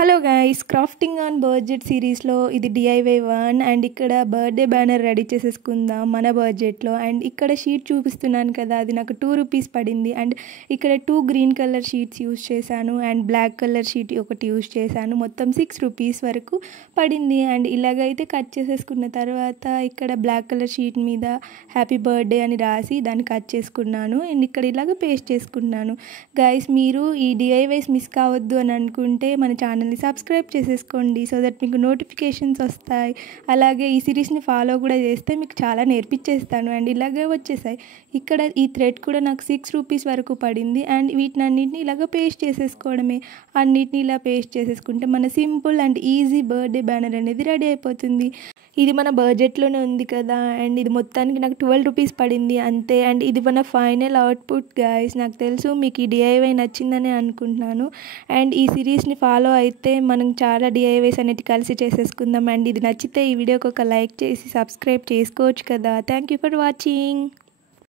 Hello guys, crafting on budget సిరీస్లో ఇది DIY 1 and ఇక్కడ బర్త్డే బ్యానర్ రెడీ చేసేసుకుందాం మన బడ్జెట్లో. అండ్ ఇక్కడ షీట్ చూపిస్తున్నాను కదా, అది నాకు ₹2 పడింది. అండ్ ఇక్కడ 2 గ్రీన్ కలర్ షీట్స్ యూస్ చేశాను అండ్ బ్లాక్ కలర్ షీట్ ఒకటి యూస్ చేశాను. మొత్తం ₹6 వరకు పడింది. అండ్ ఇలాగైతే కట్ చేసేసుకున్న తర్వాత ఇక్కడ బ్లాక్ కలర్ షీట్ మీద హ్యాపీ బర్త్డే అని రాసి దాన్ని కట్ చేసుకున్నాను. అండ్ ఇక్కడ ఇలాగ పేస్ట్ చేసుకున్నాను. గైస్, మీరు ఈ డిఐవైస్ మిస్ కావద్దు అని అనుకుంటే మన ఛానల్ని సబ్స్క్రైబ్ చేసేసుకోండి, సో దట్ మీకు నోటిఫికేషన్స్ వస్తాయి. అలాగే ఈ సిరీస్ని ఫాలో కూడా చేస్తే మీకు చాలా నేర్పించేస్తాను. అండ్ ఇలాగే వచ్చేసాయి. ఇక్కడ ఈ థ్రెడ్ కూడా నాకు ₹6 వరకు పడింది. అండ్ వీటిని అన్నింటినీ ఇలాగ పేస్ట్ చేసేసుకోవడమే. అన్నిటిని ఇలా పేస్ట్ చేసేసుకుంటే మన simple and easy birthday banner అనేది రెడీ అయిపోతుంది. ఇది మన బడ్జెట్లోనే ఉంది కదా. అండ్ ఇది మొత్తానికి నాకు ₹12 పడింది అంతే. అండ్ ఇది మన ఫైనల్ అవుట్పుట్ గైస్. నాకు తెలుసు మీకు ఈ డిఐవై నచ్చిందని అనుకుంటున్నాను. అండ్ ఈ సిరీస్ని ఫాలో అయితే మనం చాలా డిఐవైస్ అనేవి కలిసి చేసేసుకుందాం. అండ్ ఇది నచ్చితే ఈ వీడియోకి ఒక లైక్ చేసి సబ్స్క్రైబ్ చేసుకోవచ్చు కదా. Thank you for watching.